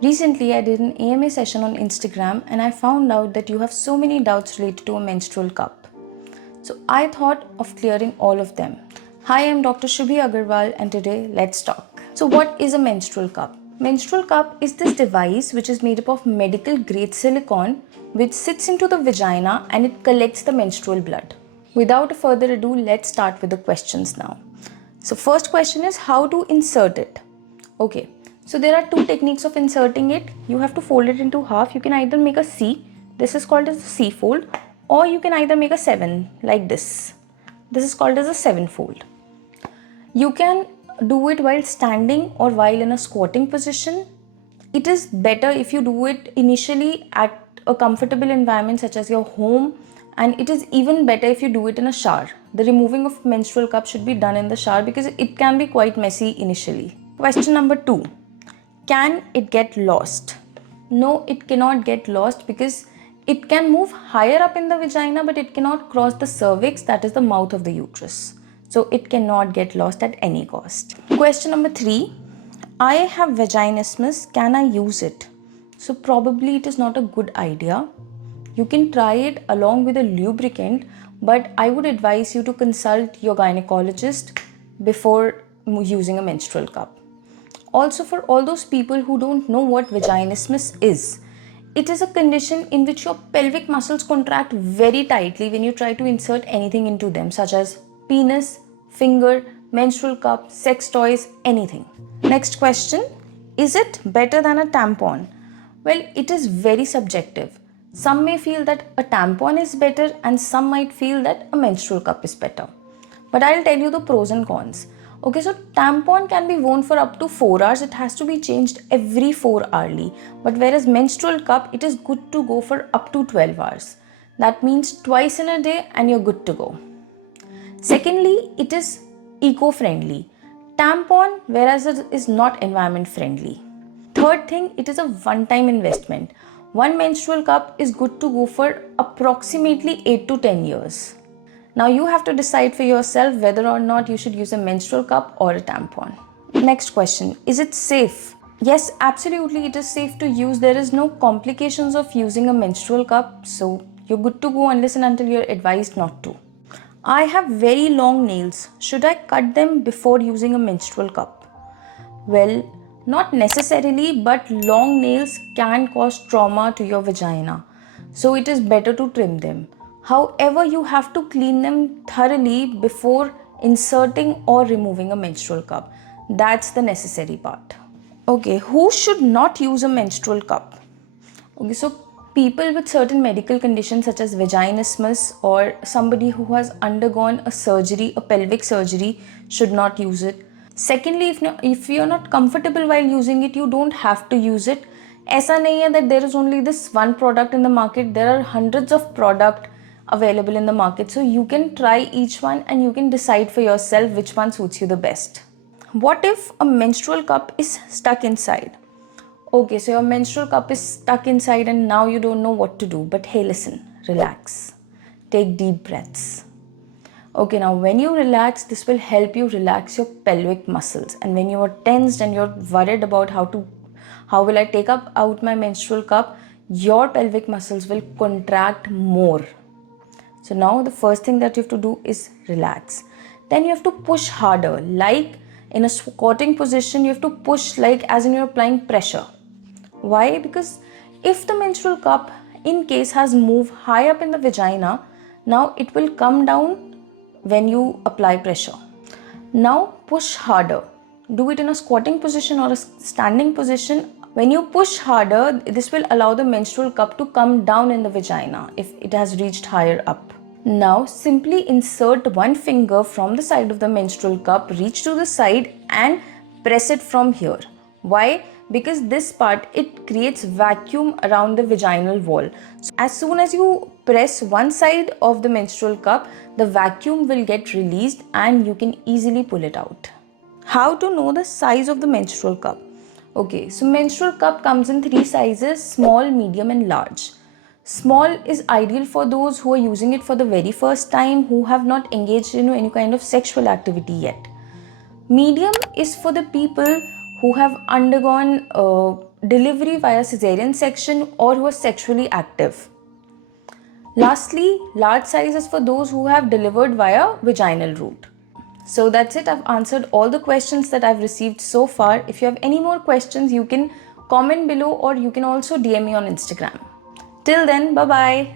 Recently, I did an AMA session on Instagram and I found out that you have so many doubts related to a menstrual cup. So I thought of clearing all of them. Hi, I'm Dr. Shubhiaggarwal and today let's talk. So what is a menstrual cup? Menstrual cup is this device which is made up of medical grade silicone which sits into the vagina and it collects the menstrual blood. Without further ado, let's start with the questions now. So first question is how to insert it. Okay, so there are two techniques of inserting it. You have to fold it into half. You can either make a C, this is called as a C fold, or you can either make a 7 like this. This is called as a 7 fold. You can do it while standing or while in a squatting position. It is better if you do it initially at a comfortable environment such as your home, and it is even better if you do it in a shower. The removing of menstrual cup should be done in the shower because it can be quite messy initially. Question number 2. Can it get lost? No, it cannot get lost because it can move higher up in the vagina, but it cannot cross the cervix, that is the mouth of the uterus. So it cannot get lost at any cost. Question number 3. I have vaginismus, can I use it? So probably it is not a good idea. You can try it along with a lubricant, but I would advise you to consult your gynecologist before using a menstrual cup. Also, for all those people who don't know what vaginismus is, it is a condition in which your pelvic muscles contract very tightly when you try to insert anything into them, such as penis, finger, menstrual cup, sex toys, anything. Next question, is it better than a tampon? Well, it is very subjective. Some may feel that a tampon is better and some might feel that a menstrual cup is better. But I'll tell you the pros and cons. Okay, so tampon can be worn for up to 4 hours. It has to be changed every 4 hourly. But whereas menstrual cup, it is good to go for up to 12 hours. That means twice in a day and you're good to go. Secondly, it is eco-friendly. Tampon, whereas it is not environment friendly. Third thing, it is a one-time investment. One menstrual cup is good to go for approximately 8 to 10 years. Now you have to decide for yourself whether or not you should use a menstrual cup or a tampon. Next question, is it safe? Yes, absolutely it is safe to use. There is no complications of using a menstrual cup, so you're good to go unless and until you're advised not to. I have very long nails. Should I cut them before using a menstrual cup? Well, not necessarily, but long nails can cause trauma to your vagina. So it is better to trim them. However, you have to clean them thoroughly before inserting or removing a menstrual cup. That's the necessary part. Okay, who should not use a menstrual cup? Okay, so people with certain medical conditions such as vaginismus or somebody who has undergone a surgery, a pelvic surgery, should not use it. Secondly, if you're not comfortable while using it, you don't have to use it. ऐसा नहीं है that there is only this one product in the market. There are hundreds of products available in the market. So you can try each one and you can decide for yourself which one suits you the best. What if a menstrual cup is stuck inside? Okay, so your menstrual cup is stuck inside and now you don't know what to do. But hey, listen, relax. Take deep breaths. Okay, now when you relax, this will help you relax your pelvic muscles. And when you are tensed and you're worried about how will I take out my menstrual cup, your pelvic muscles will contract more. So now the first thing that you have to do is relax. Then you have to push harder. Like in a squatting position, you have to push like as in you're applying pressure. Why? Because if the menstrual cup in case has moved high up in the vagina, now it will come down when you apply pressure. Now push harder. Do it in a squatting position or a standing position. When you push harder, this will allow the menstrual cup to come down in the vagina if it has reached higher up. Now simply insert one finger from the side of the menstrual cup, reach to the side and press it from here. Why? Because this part, it creates vacuum around the vaginal wall. So as soon as you press one side of the menstrual cup, the vacuum will get released and you can easily pull it out. How to know the size of the menstrual cup? Okay, so menstrual cup comes in 3 sizes: small, medium and large. Small is ideal for those who are using it for the very first time, who have not engaged in any kind of sexual activity yet. Medium is for the people who have undergone delivery via cesarean section or who are sexually active. Lastly, large size is for those who have delivered via vaginal route. So that's it. I've answered all the questions that I've received so far. If you have any more questions, you can comment below or you can also DM me on Instagram. Till then, bye bye.